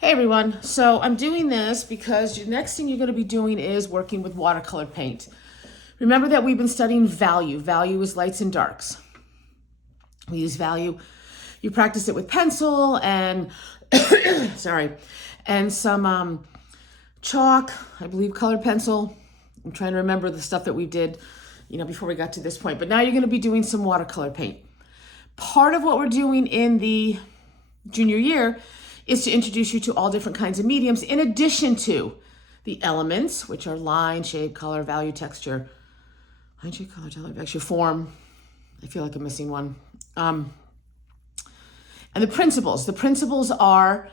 Hey everyone, so I'm doing this because the next thing you're going to be doing is working with watercolor paint. Remember that we've been studying value. Value is lights and darks. We use value. You practice it with pencil and, sorry, and some chalk, I believe colored pencil. I'm trying to remember the stuff that we did, before we got to this point. But now you're going to be doing some watercolor paint. Part of what we're doing in the junior year is to introduce you to all different kinds of mediums in addition to the elements, which are line, shape, color, value, texture, line, shape, color, texture, form. I feel like I'm missing one. And the principles. The principles are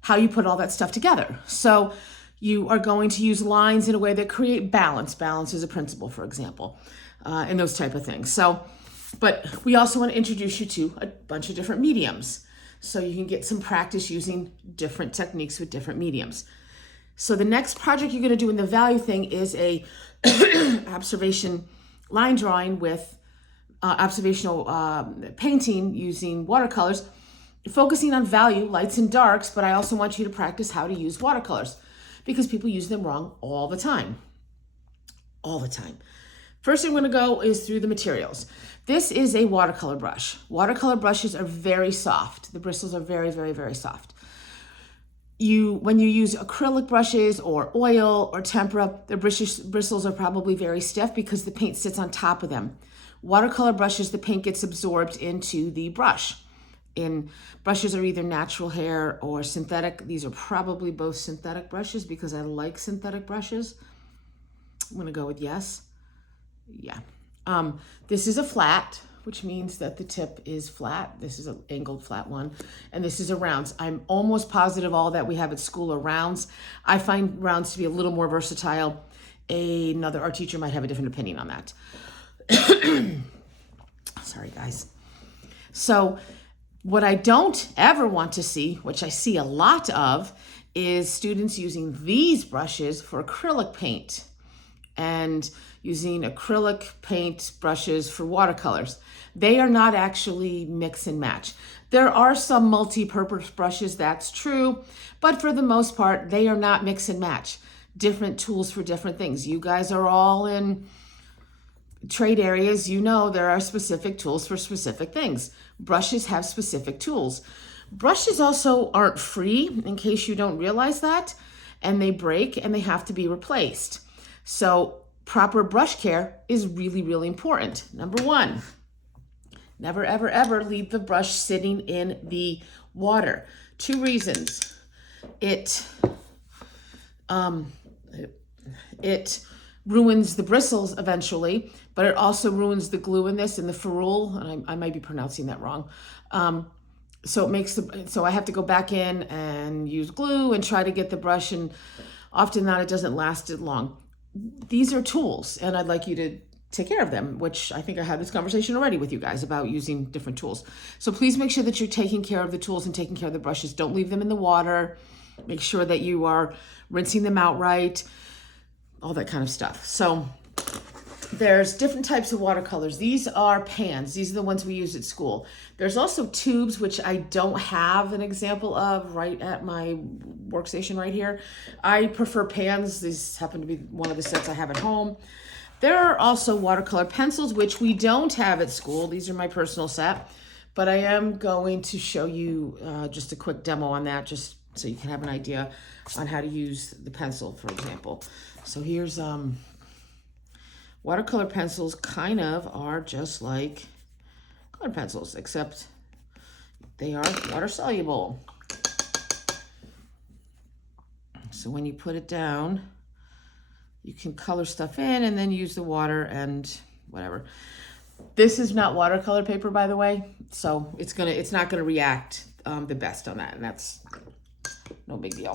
how you put all that stuff together. So you are going to use lines in a way that create balance. Balance is a principle, for example, and those type of things. But we also want to introduce you to a bunch of different mediums so you can get some practice using different techniques with different mediums. So the next project you're going to do in the value thing is a observation line drawing with observational painting using watercolors, focusing on value, lights and darks, but I also want you to practice how to use watercolors because people use them wrong all the time. All the time. First thing we're going to go is through the materials. This is a watercolor brush. Watercolor brushes are very soft. The bristles are very, very, very soft. When you use acrylic brushes or oil or tempera, the bristles are probably very stiff because the paint sits on top of them. Watercolor brushes, the paint gets absorbed into the brush. Brushes are either natural hair or synthetic. These are probably both synthetic brushes because I like synthetic brushes. I'm going to go with yes. Yeah. This is a flat, which means that the tip is flat. This is an angled flat one. And this is a rounds. I'm almost positive all that we have at school are rounds. I find rounds to be a little more versatile. Another art teacher might have a different opinion on that. Sorry, guys. So what I don't ever want to see, which I see a lot of, is students using these brushes for acrylic paint and using acrylic paint brushes for watercolors. They are not actually mix and match. There are some multi-purpose brushes, that's true, but for the most part, they are not mix and match. Different tools for different things. You guys are all in trade areas, there are specific tools for specific things. Brushes have specific tools. Brushes also aren't free, in case you don't realize that, and they break and they have to be replaced. So proper brush care is really, really important. Number one, never, ever, ever leave the brush sitting in the water. 2 reasons. It ruins the bristles eventually, but it also ruins the glue in this and the ferrule, and I might be pronouncing that wrong. So I have to go back in and use glue and try to get the brush, and often not, it doesn't last it long. These are tools, and I'd like you to take care of them, which I think I had this conversation already with you guys about using different tools. So please make sure that you're taking care of the tools and taking care of the brushes. Don't leave them in the water. Make sure that you are rinsing them out right, all that kind of stuff. So there's different types of watercolors. These are pans. These are the ones we use at school. There's also tubes, which I don't have an example of right at my workstation right here. I prefer pans. These happen to be one of the sets I have at home. There are also watercolor pencils, which we don't have at school. These are my personal set, but I am going to show you just a quick demo on that, just so you can have an idea on how to use the pencil, for example. So here's watercolor pencils kind of are just like color pencils, except they are water soluble. So when you put it down, you can color stuff in and then use the water and whatever. This is not watercolor paper, by the way, so it's not gonna react the best on that, and that's no big deal.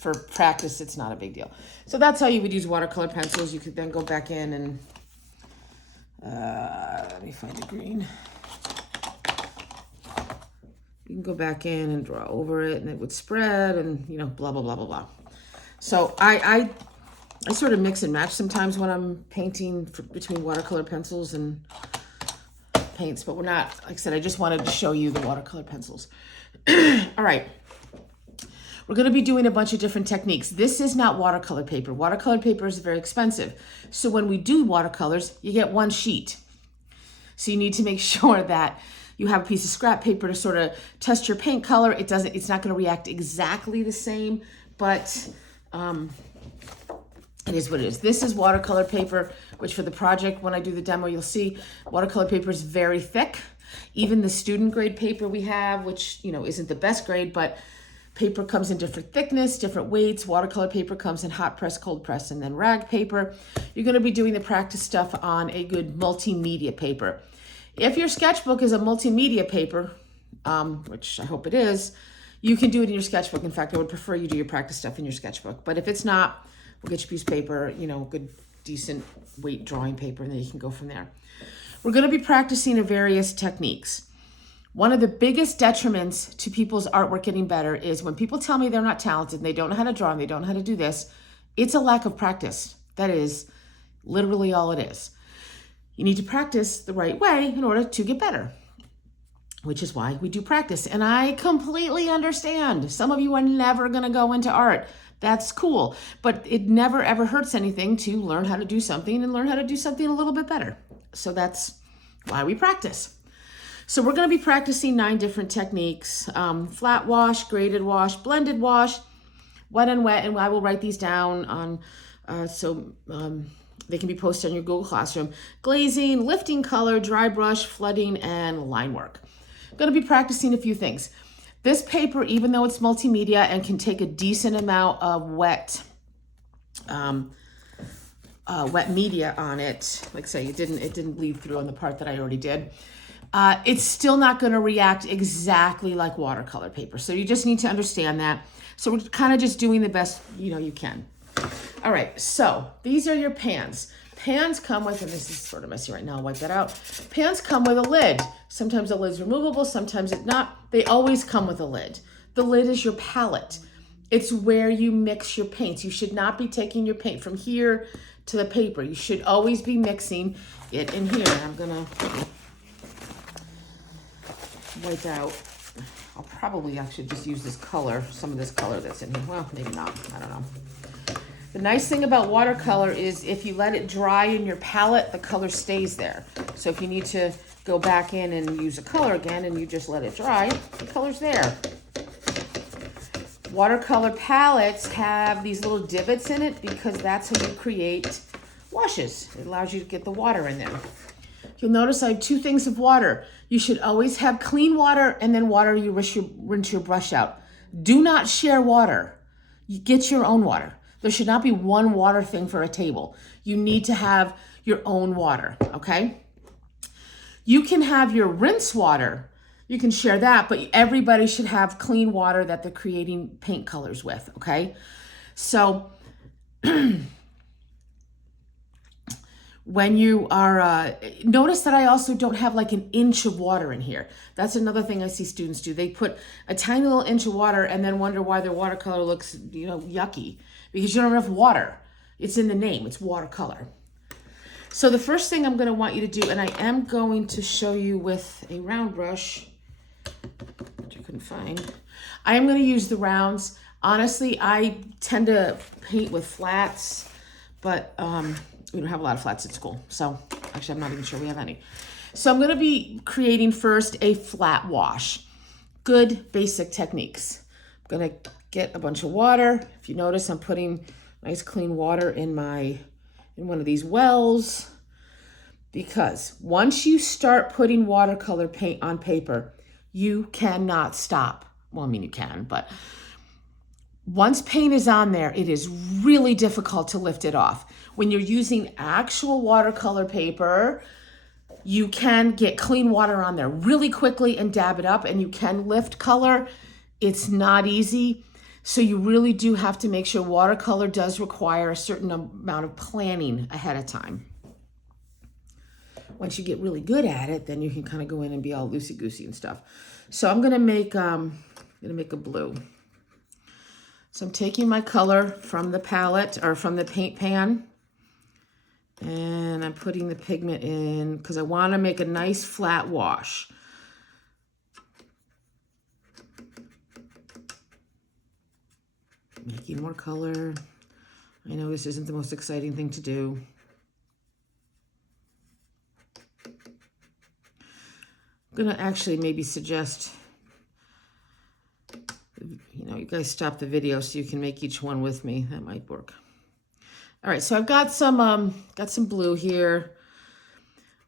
For practice, it's not a big deal. So that's how you would use watercolor pencils. You could then go back in and let me find the green. You can go back in and draw over it, and it would spread, and blah blah blah blah blah. So I sort of mix and match sometimes when I'm painting between watercolor pencils and paints, but we're not. Like I said, I just wanted to show you the watercolor pencils. All right. We're going to be doing a bunch of different techniques. This is not watercolor paper. Watercolor paper is very expensive. So when we do watercolors, you get one sheet. So you need to make sure that you have a piece of scrap paper to sort of test your paint color. It's not going to react exactly the same, but it is what it is. This is watercolor paper, which for the project, when I do the demo, you'll see watercolor paper is very thick. Even the student grade paper we have, which, you know, isn't the best grade, but paper comes in different thickness, different weights. Watercolor paper comes in hot press, cold press, and then rag paper. You're going to be doing the practice stuff on a good multimedia paper. If your sketchbook is a multimedia paper, which I hope it is, you can do it in your sketchbook. In fact, I would prefer you do your practice stuff in your sketchbook. But if it's not, we'll get you a piece of paper, you know, good, decent weight drawing paper, and then you can go from there. We're going to be practicing various techniques. One of the biggest detriments to people's artwork getting better is when people tell me they're not talented and they don't know how to draw and they don't know how to do this, it's a lack of practice. That is literally all it is. You need to practice the right way in order to get better, which is why we do practice. And I completely understand. Some of you are never going to go into art. That's cool. But it never, ever hurts anything to learn how to do something and learn how to do something a little bit better. So that's why we practice. So we're going to be practicing 9 different techniques: flat wash, graded wash, blended wash, wet and wet. And I will write these down on they can be posted on your Google Classroom. Glazing, lifting color, dry brush, flooding, and line work. I'm going to be practicing a few things. This paper, even though it's multimedia and can take a decent amount of wet media on it, like I say, it didn't bleed through on the part that I already did. It's still not going to react exactly like watercolor paper. So you just need to understand that. So we're kind of just doing the best, you can. All right, so these are your pans. Pans come with, and this is sort of messy right now, I'll wipe that out. Pans come with a lid. Sometimes the lid's removable, sometimes it's not. They always come with a lid. The lid is your palette. It's where you mix your paints. You should not be taking your paint from here to the paper. You should always be mixing it in here. I'm gonna wipe out. I'll probably actually just use this color, some of this color that's in here. Well, maybe not, I don't know. The nice thing about watercolor is if you let it dry in your palette, the color stays there. So if you need to go back in and use a color again and you just let it dry, the color's there. Watercolor palettes have these little divots in it because that's how you create washes. It allows you to get the water in there. You'll notice I have 2 things of water. You should always have clean water and then water you rinse your brush out. Do not share water. You get your own water. There should not be one water thing for a table. You need to have your own water, okay? You can have your rinse water. You can share that, but everybody should have clean water that they're creating paint colors with, okay? So when you are, notice that I also don't have like an inch of water in here. That's another thing I see students do. They put a tiny little inch of water and then wonder why their watercolor looks, yucky, because you don't have enough water. It's in the name, it's watercolor. So the first thing I'm gonna want you to do, and I am going to show you with a round brush, which I couldn't find. I am gonna use the rounds. Honestly, I tend to paint with flats, but we don't have a lot of flats at school. So actually, I'm not even sure we have any. So I'm gonna be creating first a flat wash. Good basic techniques. I'm gonna get a bunch of water. If you notice, I'm putting nice clean water in one of these wells, because once you start putting watercolor paint on paper, you cannot stop. Well, I mean, you can, but once paint is on there, it is really difficult to lift it off. When you're using actual watercolor paper, you can get clean water on there really quickly and dab it up, and you can lift color. It's not easy. So you really do have to make sure watercolor does require a certain amount of planning ahead of time. Once you get really good at it, then you can kind of go in and be all loosey-goosey and stuff. So I'm gonna make a blue. So I'm taking my color from the palette or from the paint pan, and I'm putting the pigment in because I want to make a nice flat wash. Making more color. I know this isn't the most exciting thing to do. I'm gonna actually maybe suggest, you know, you guys stop the video so you can make each one with me. That might work. All right, so I've got some blue here.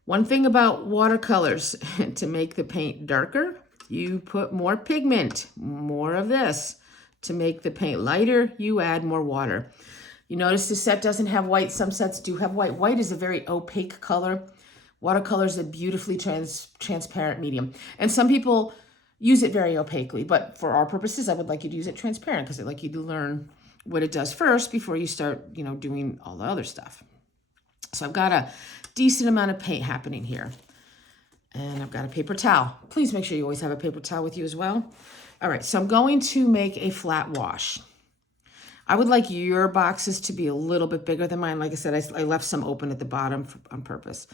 One thing about watercolors, to make the paint darker, you put more pigment, more of this. To make the paint lighter, you add more water. You notice this set doesn't have white. Some sets do have white. White is a very opaque color. Watercolor is a beautifully transparent medium. And some people use it very opaquely, but for our purposes, I would like you to use it transparent because I'd like you to learn what it does first before you start, you know, doing all the other stuff. So I've got a decent amount of paint happening here. And I've got a paper towel. Please make sure you always have a paper towel with you as well. All right, so I'm going to make a flat wash. I would like your boxes to be a little bit bigger than mine. Like I said, I left some open at the bottom on purpose.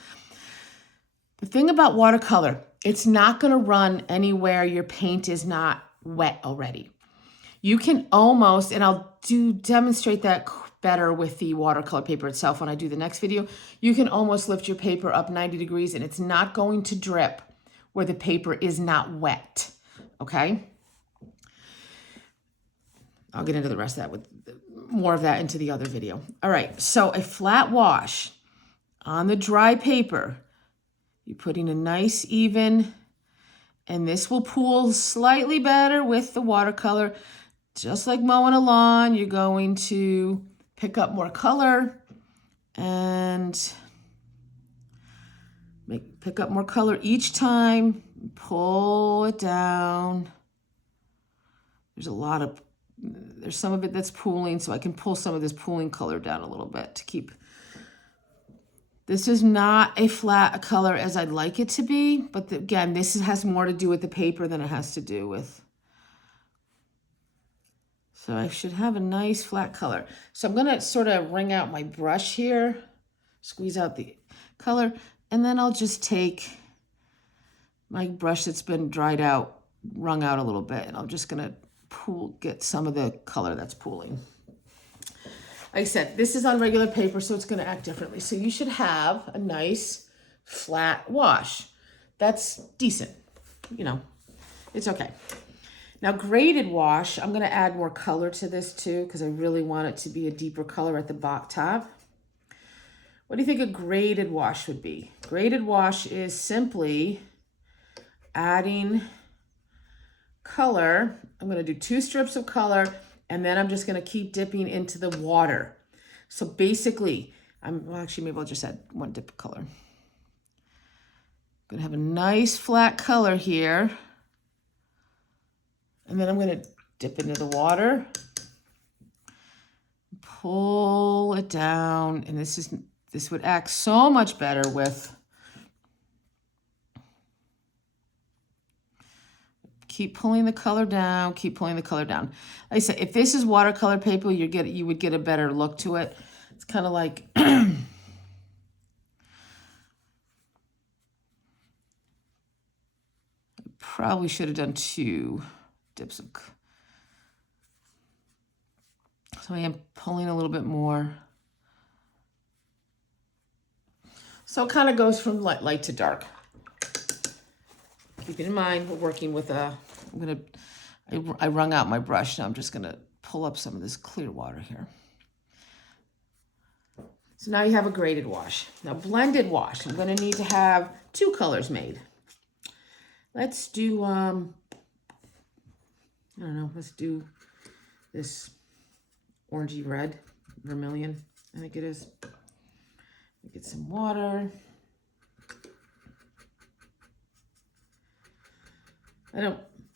The thing about watercolor, it's not gonna run anywhere your paint is not wet already. You can almost, and I'll demonstrate that better with the watercolor paper itself when I do the next video, you can almost lift your paper up 90 degrees and it's not going to drip where the paper is not wet, okay? I'll get into the rest of that with more of that into the other video. All right, so a flat wash on the dry paper, you're putting a nice even, and this will pool slightly better with the watercolor. Just like mowing a lawn, you're going to pick up more color and pick up more color each time. Pull it down. There's some of it that's pooling, so I can pull some of this pooling color down a little bit to keep. This is not a flat color as I'd like it to be, but again, this has more to do with the paper than it has to do with. So I should have a nice flat color. So I'm gonna sort of wring out my brush here, squeeze out the color, and then I'll just take my brush that's been dried out, wrung out a little bit, and I'm just gonna get some of the color that's pooling. Like I said, this is on regular paper, so it's gonna act differently. So you should have a nice flat wash. That's decent, you know, it's okay. Now graded wash, I'm gonna add more color to this too because I really want it to be a deeper color at the top. What do you think a graded wash would be? Graded wash is simply adding color. I'm gonna do 2 strips of color and then I'm just gonna keep dipping into the water. So basically, actually maybe I'll just add 1 dip of color. I'm gonna have a nice flat color here. And then I'm gonna dip into the water, pull it down, and this would act so much better with, keep pulling the color down, keep pulling the color down. Like I said, if this is watercolor paper, you would get a better look to it. It's kind of like, probably should have done 2 dips of, so I am pulling a little bit more. So it kind of goes from light to dark. Keeping in mind, we're working with I wrung out my brush. Now I'm just gonna pull up some of this clear water here. So now you have a graded wash. Now blended wash, I'm gonna need to have 2 colors made. Let's do, I don't know, let's do this orangey red, vermilion, I think it is. Get some water.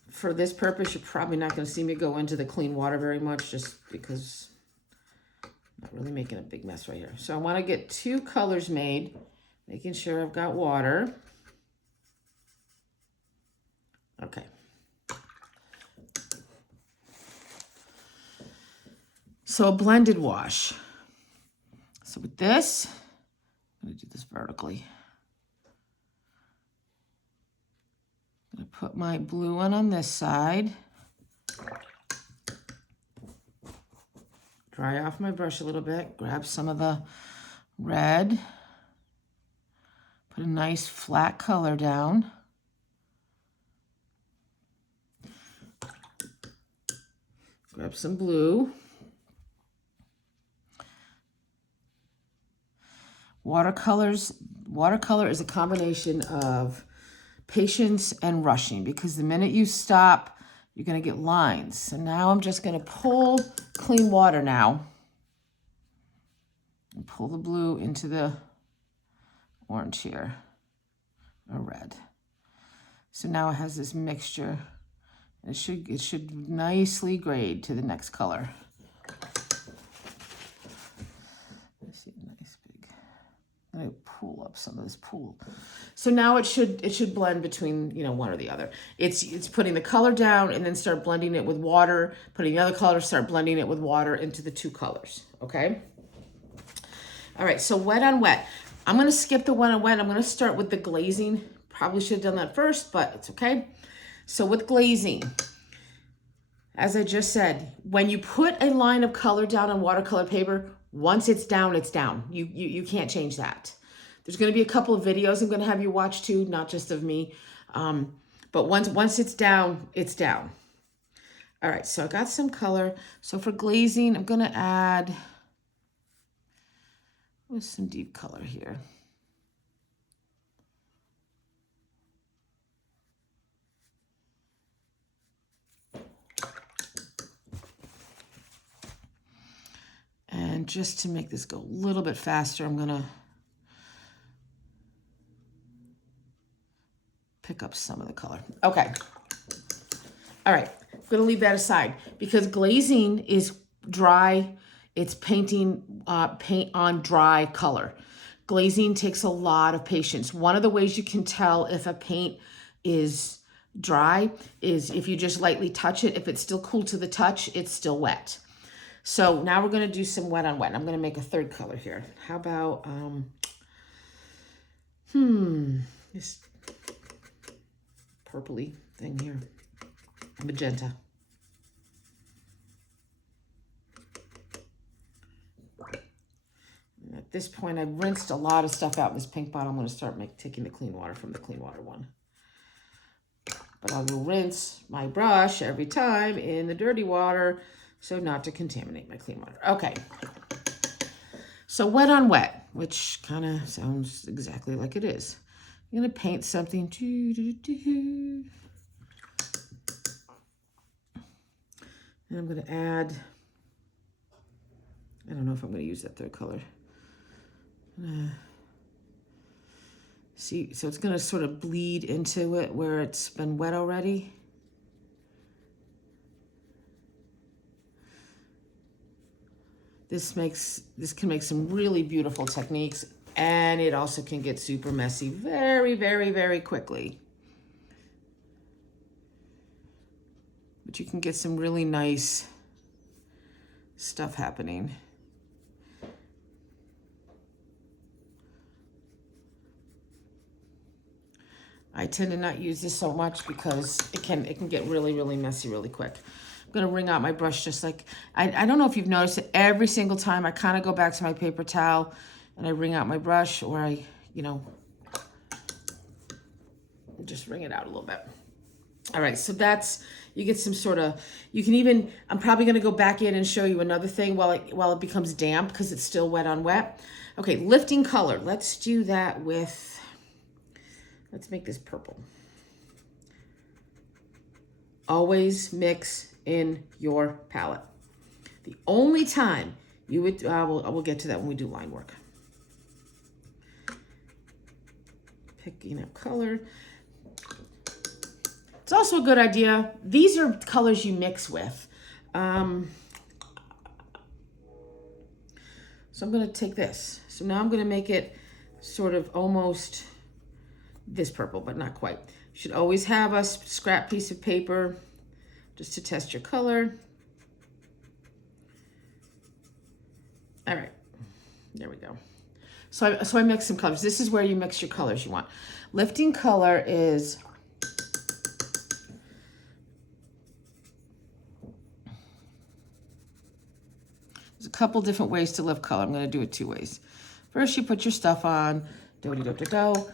For this purpose, you're probably not going to see me go into the clean water very much just because I'm not really making a big mess right here. So I want to get 2 colors made, making sure I've got water. Okay. So a blended wash. So with this, I'm going to do this vertically. I'm going to put my blue one on this side. dry off my brush a little bit, grab some of the red, put a nice flat color down. Grab some blue. Watercolor is a combination of patience and rushing, because the minute you stop, you're going to get lines. So now I'm just going to pull clean water now and pull the blue into the orange here, or red. So now it has this mixture. It should nicely grade to the next color. Let's see, nice big. I'm gonna pull up some of this pool. So now it should blend between, you know, one or the other. It's putting the color down and then start blending it with water, putting the other color, start blending it with water into the two colors. Okay. All right. So wet on wet. I'm gonna skip the wet on wet. I'm gonna start with the glazing. Probably should have done that first, but it's okay. So with glazing, as I just said, when you put a line of color down on watercolor paper, once it's down, it's down. You can't change that. There's going to be a couple of videos I'm going to have you watch too, not just of me. But once it's down, it's down. All right, so I got some color. So for glazing, I'm going to add some deep color here. And just to make this go a little bit faster, I'm going to pick up some of the color. Okay. All right. I'm going to leave that aside because glazing is dry. It's painting paint on dry color. Glazing takes a lot of patience. One of the ways you can tell if a paint is dry is if you just lightly touch it. If it's still cool to the touch, it's still wet. So now we're going to do some wet on wet. I'm going to make a third color here. How about, this purpley thing here, magenta. And at this point, I've rinsed a lot of stuff out in this pink bottle. I'm going to start taking the clean water from the clean water one. But I will rinse my brush every time in the dirty water, so not to contaminate my clean water. Okay. So wet on wet, which kind of sounds exactly like it is. I'm going to paint something. And I'm going to add, I don't know if I'm going to use that third color. See, so it's going to sort of bleed into it where it's been wet already. This can make some really beautiful techniques, and it also can get super messy very, very, very quickly. But you can get some really nice stuff happening. I tend to not use this so much because it can get really, really messy really quick. I'm gonna wring out my brush just like, I don't know if you've noticed it, every single time I kind of go back to my paper towel and I wring out my brush, or I, you know, just wring it out a little bit. All right, so that's, you get some sort of, you can even, I'm probably gonna go back in and show you another thing while it becomes damp because it's still wet on wet. Okay, lifting color. Let's do that with, let's make this purple. Always mix in your palette. The only time you would, we'll get to that when we do line work. Picking up color. It's also a good idea. These are colors you mix with. So I'm going to take this. So now I'm going to make it sort of almost this purple, but not quite. You should always have a scrap piece of paper just to test your color. All right, there we go. So I mix some colors. This is where you mix your colors you want. Lifting color is, there's a couple different ways to lift color. I'm going to do it 2 ways. First, you put your stuff on. Do-de-do-do-do.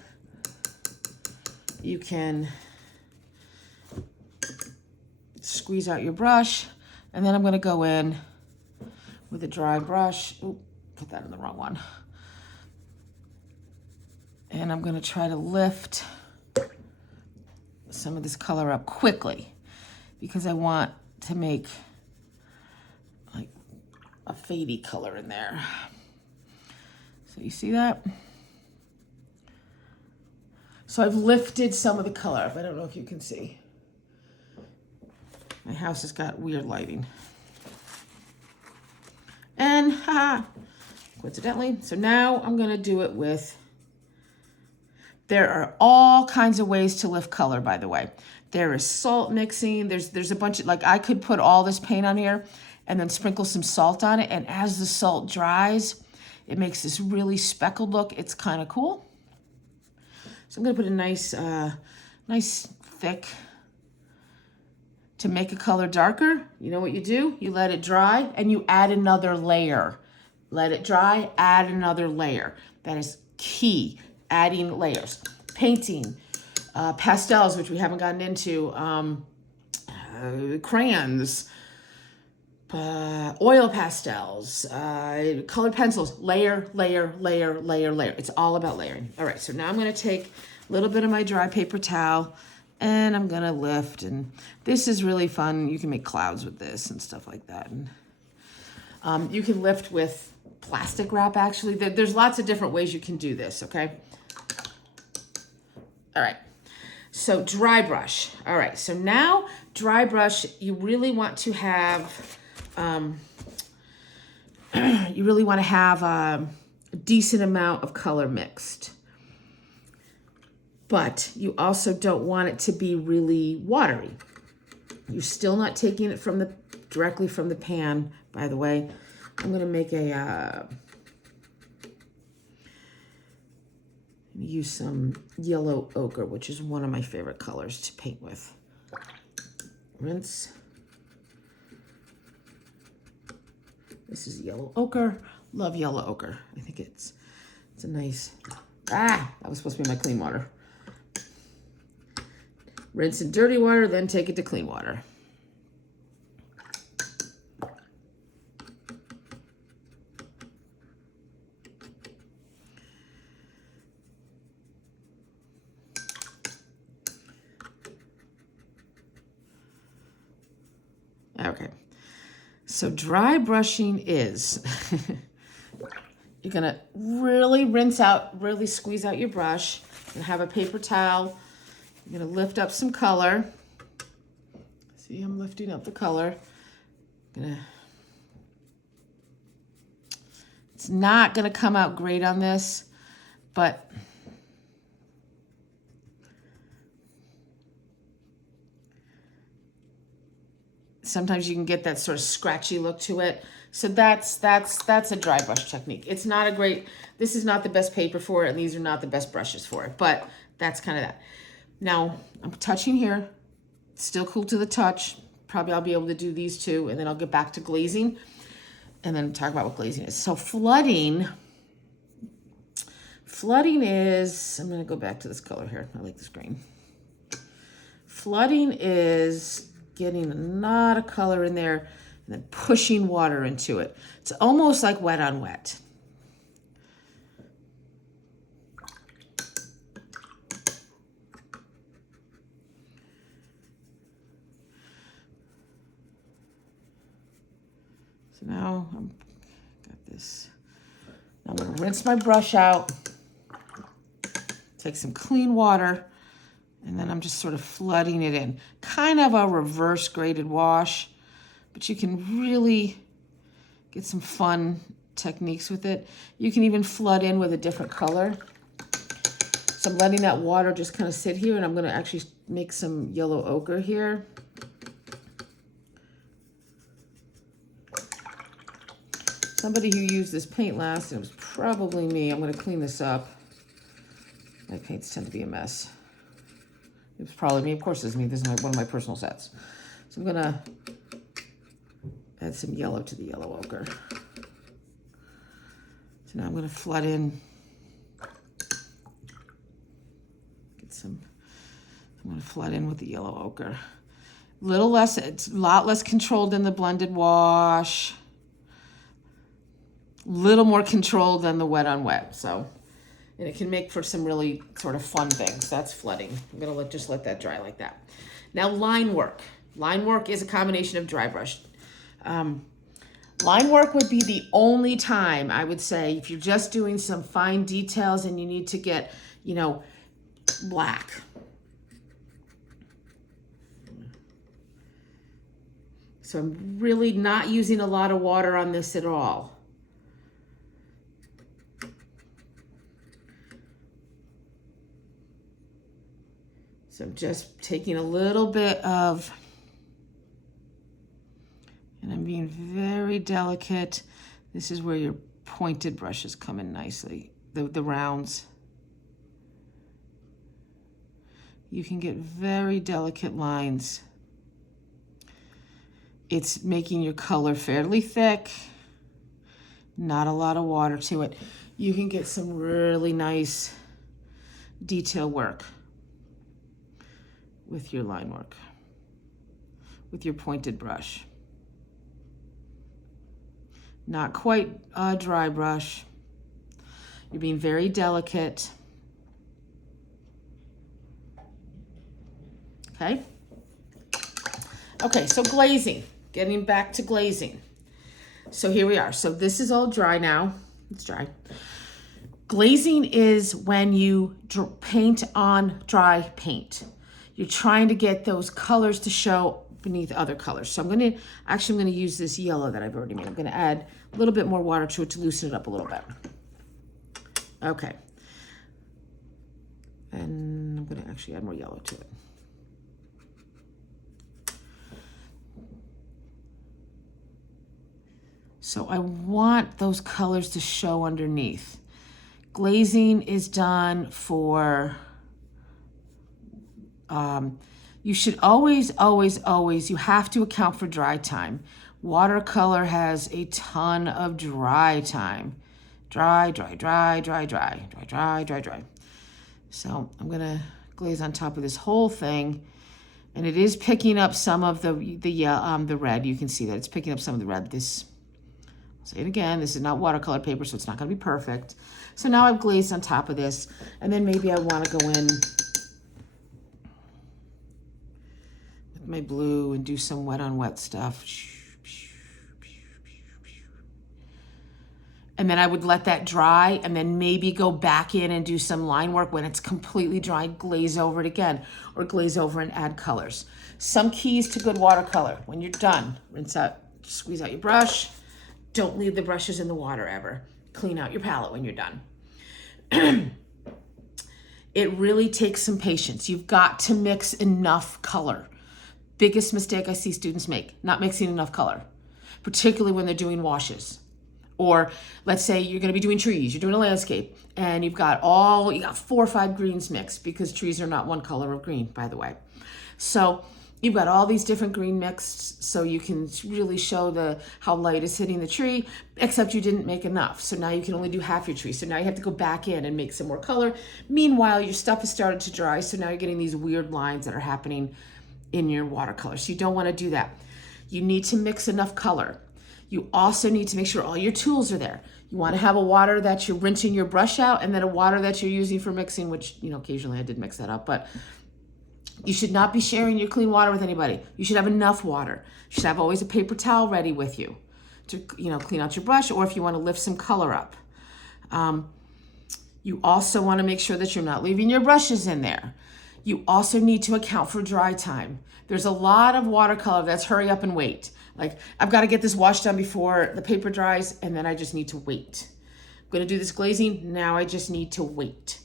You can squeeze out your brush, and then I'm going to go in with a dry brush. Oop, put that in the wrong one. And I'm going to try to lift some of this color up quickly because I want to make like a fadey color in there. So you see that? So I've lifted some of the color up. I don't know if you can see. My house has got weird lighting. And coincidentally, so now I'm gonna do it with, there are all kinds of ways to lift color, by the way. There is salt mixing, there's a bunch of, like I could put all this paint on here and then sprinkle some salt on it, and as the salt dries, it makes this really speckled look. It's kind of cool. So I'm gonna put a nice, nice thick, to make a color darker, you know what you do? You let it dry and you add another layer. Let it dry, add another layer. That is key, adding layers. Painting, pastels, which we haven't gotten into, crayons, oil pastels, colored pencils, layer, layer, layer, layer, layer. It's all about layering. All right, so now I'm gonna take a little bit of my dry paper towel and I'm gonna lift, and this is really fun. You can make clouds with this and stuff like that. And you can lift with plastic wrap, actually. There's lots of different ways you can do this, okay? All right, so dry brush. All right, so now dry brush, you really want to have, a decent amount of color mixed. But you also don't want it to be really watery. You're still not taking it directly from the pan, by the way. I'm gonna make use some yellow ochre, which is one of my favorite colors to paint with. Rinse. This is yellow ochre. Love yellow ochre. I think it's a nice, that was supposed to be my clean water. Rinse in dirty water, then take it to clean water. Okay, so dry brushing is, you're gonna really rinse out, really squeeze out your brush, and have a paper towel. I'm gonna lift up some color. See, I'm lifting up the color. It's not gonna come out great on this, but sometimes you can get that sort of scratchy look to it. So that's a dry brush technique. It's not a great, this is not the best paper for it, and these are not the best brushes for it, but that's kind of that. Now, I'm touching here, still cool to the touch. Probably I'll be able to do these two, and then I'll get back to glazing, and then talk about what glazing is. So flooding is, I'm gonna go back to this color here. I like this green. Flooding is getting a lot of color in there and then pushing water into it. It's almost like wet on wet. So now I've got this. Now I'm gonna rinse my brush out, take some clean water, and then I'm just sort of flooding it in. Kind of a reverse graded wash, but you can really get some fun techniques with it. You can even flood in with a different color. So I'm letting that water just kind of sit here, and I'm gonna actually make some yellow ochre here. Somebody who used this paint last, and it was probably me. I'm gonna clean this up. My paints tend to be a mess. It was probably me. Of course it's me. This is one of my personal sets. So I'm gonna add some yellow to the yellow ochre. So now I'm going to flood in, I'm going to flood in with the yellow ochre. It's a lot less controlled than the blended wash. Little more controlled than the wet on wet. So, and it can make for some really sort of fun things. That's flooding. I'm going to just let that dry like that. Now line work. Line work is a combination of dry brush. Line work would be the only time I would say if you're just doing some fine details and you need to get, you know, black. So I'm really not using a lot of water on this at all. So I'm just taking a little bit of, and I'm being very delicate. This is where your pointed brushes come in nicely, the rounds. You can get very delicate lines. It's making your color fairly thick, not a lot of water to it. You can get some really nice detail work with your line work, with your pointed brush. Not quite a dry brush. You're being very delicate. Okay? Okay, so glazing. Getting back to glazing. So here we are. So this is all dry now. It's dry. Glazing is when you paint on dry paint. You're trying to get those colors to show beneath other colors. So I'm going to use this yellow that I've already made. I'm going to add a little bit more water to it to loosen it up a little bit. Okay. And I'm going to actually add more yellow to it. So I want those colors to show underneath. Glazing is done for, you should always, you have to account for dry time. Watercolor has a ton of dry time. Dry. So I'm gonna glaze on top of this whole thing. And it is picking up some of the red. You can see that it's picking up some of the red. I'll say it again, this is not watercolor paper, so it's not gonna be perfect. So now I've glazed on top of this, and then maybe I wanna go in with my blue and do some wet on wet stuff. And then I would let that dry and then maybe go back in and do some line work when it's completely dry, glaze over it again, or glaze over and add colors. Some keys to good watercolor. When you're done, rinse out, squeeze out your brush. Don't leave the brushes in the water ever. Clean out your palette when you're done. It really takes some patience. You've got to mix enough color. Biggest mistake I see students make, not mixing enough color, particularly when they're doing washes. Or let's say you're gonna be doing trees, you're doing a landscape, and you got 4 or 5 greens mixed, because trees are not one color of green, by the way. So you've got all these different green mixed, so you can really show how light is hitting the tree, except you didn't make enough. So now you can only do half your tree. So now you have to go back in and make some more color. Meanwhile, your stuff has started to dry, so now you're getting these weird lines that are happening in your watercolor. So you don't wanna do that. You need to mix enough color. You also need to make sure all your tools are there. You wanna have a water that you're rinsing your brush out, and then a water that you're using for mixing, which, occasionally I did mix that up, but you should not be sharing your clean water with anybody. You should have enough water. You should have always a paper towel ready with you to, clean out your brush, or if you want to lift some color up. You also want to make sure that you're not leaving your brushes in there. You also need to account for dry time. There's a lot of watercolor that's hurry up and wait. Like, I've got to get this wash done before the paper dries, and then I just need to wait. I'm going to do this glazing. Now I just need to wait.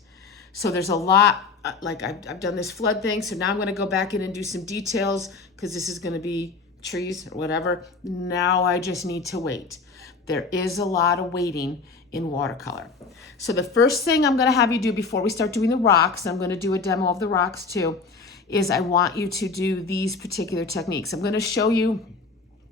So there's a lot, like I've done this flood thing, so now I'm going to go back in and do some details, because this is going to be trees or whatever. Now I just need to wait. There is a lot of waiting in watercolor. So the first thing I'm going to have you do before we start doing the rocks, I'm going to do a demo of the rocks too, is I want you to do these particular techniques. I'm going to show you,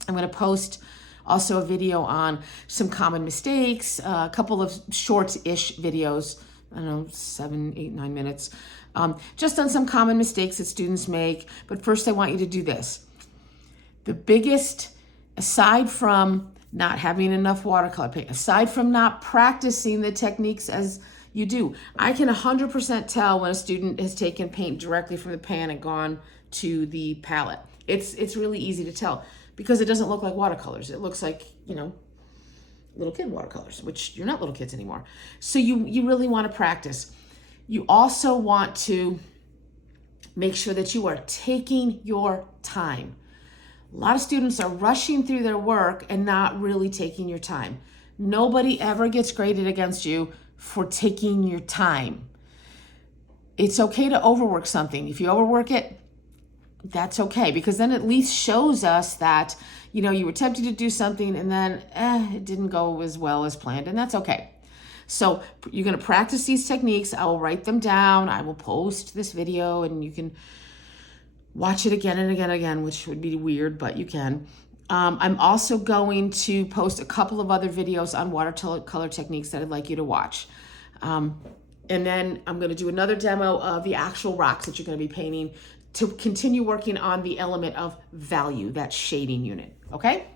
I'm going to post Also a video on some common mistakes, a couple of short-ish videos, I don't know, 7, 8, 9 minutes, just on some common mistakes that students make. But first I want you to do this. The biggest, aside from not having enough watercolor paint, aside from not practicing the techniques as you do, I can 100% tell when a student has taken paint directly from the pan and gone to the palette. It's really easy to tell because it doesn't look like watercolors. It looks like, you know, little kid watercolors, which you're not little kids anymore. So you really want to practice. You also want to make sure that you are taking your time. A lot of students are rushing through their work and not really taking your time. Nobody ever gets graded against you for taking your time. It's okay to overwork something. If you overwork it, that's okay, because then at least shows us that, you know, you were tempted to do something and then it didn't go as well as planned, and that's okay. So you're going to practice these techniques. I will write them down. I will post this video and you can watch it again and again and again, which would be weird, but you can. I'm also going to post a couple of other videos on watercolor techniques that I'd like you to watch. And then I'm going to do another demo of the actual rocks that you're going to be painting to continue working on the element of value, that shading unit. Okay?